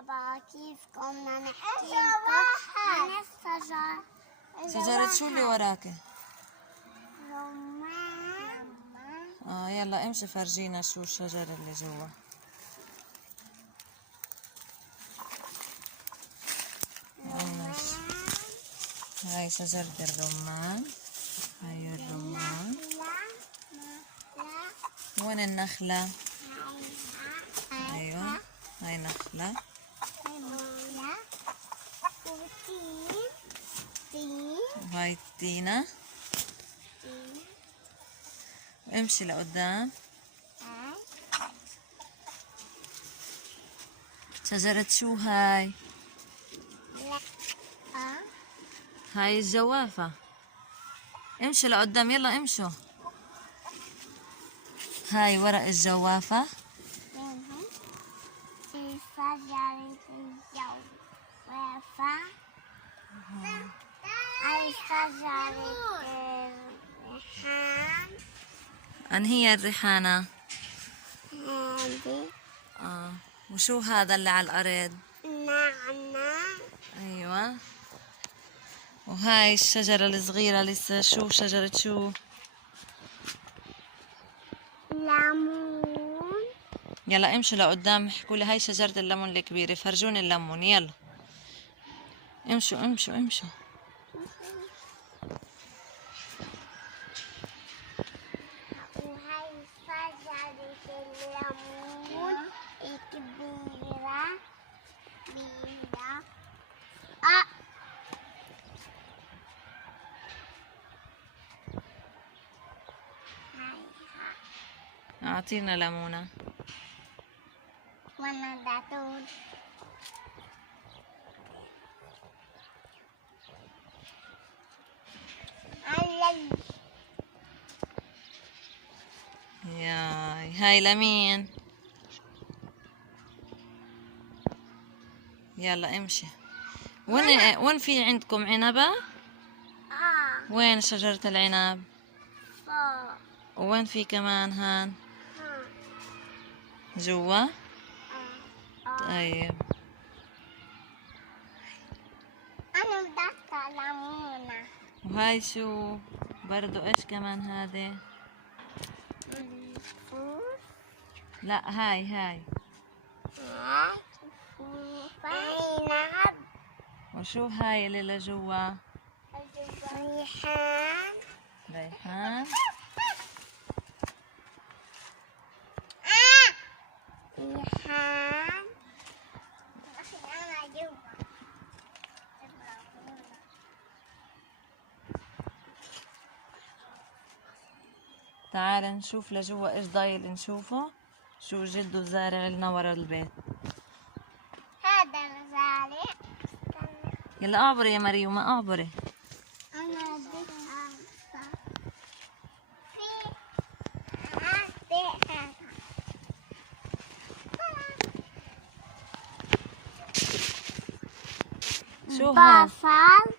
مرحبا، كيفكم؟ بدنا نحكي لكم عن الشجر. شجرة شو اللي وراك؟ رمان. يلا امشي فرجينا شو الشجر اللي جوا. هاي شجرة الرمان. هاي الرمان. وين النخلة؟ ايوه هاي نخلة. وهاي التينة. امشي لقدام. شجرة شو هاي؟ هاي الجوافة. امشي لقدام، يلا امشوا. هاي ورق الجوافة. شجرة الجوافة. هاي شجرة الريحان. هي الريحانة. هذه وشو هذا اللي على الأرض؟ نعناع. أيوة. وهاي الشجرة الصغيرة لسه شو شجرة شو؟ ليمون. يلا امشوا لقدام احكوا لي. هاي شجرة الليمون الكبيرة، فرجوني الليمون يلا. امشوا امشوا امشوا. وهاي شجرة الليمون كبيرة. أعطينا ليمونة. وانا داتون. هاي لمين؟ يلا امشي. وين في عندكم عنبة؟ وين شجرة العنب؟ فوق. وين في كمان هان؟ جوا؟ طيب. انا بدك ليمونة. وهاي شو؟ برضو ايش كمان هذا؟ لا هاي هاي نعم. وشو هاي اللي لجوا؟ ريحان. ريحان. ريحان. تعال نشوف لجوا ايش ضايل نشوفه. شو جده زارع لنا ورا البيت. هذا الزارع. يلا اعبري يا مريومة اعبري. أنا بدي شو هاد؟ بصل.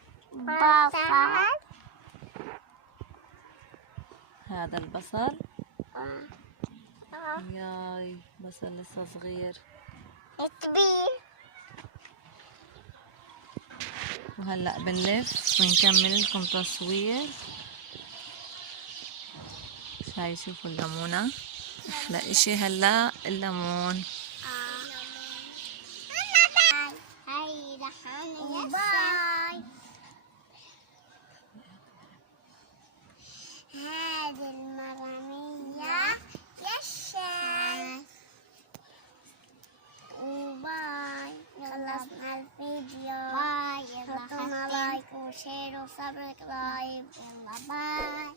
هذا البصل. ياي بصل لسه صغير كبير. وهلا بنلف ونكمل لكم تصوير. هاي شوفوا الليمونة، احلى اشي هلا الليمون. هاي ريحان. باي. هذه المرمية يشان. وباي. خلصنا الفيديو. باي. حطونا لايك وشير وسبسكرايب. باي.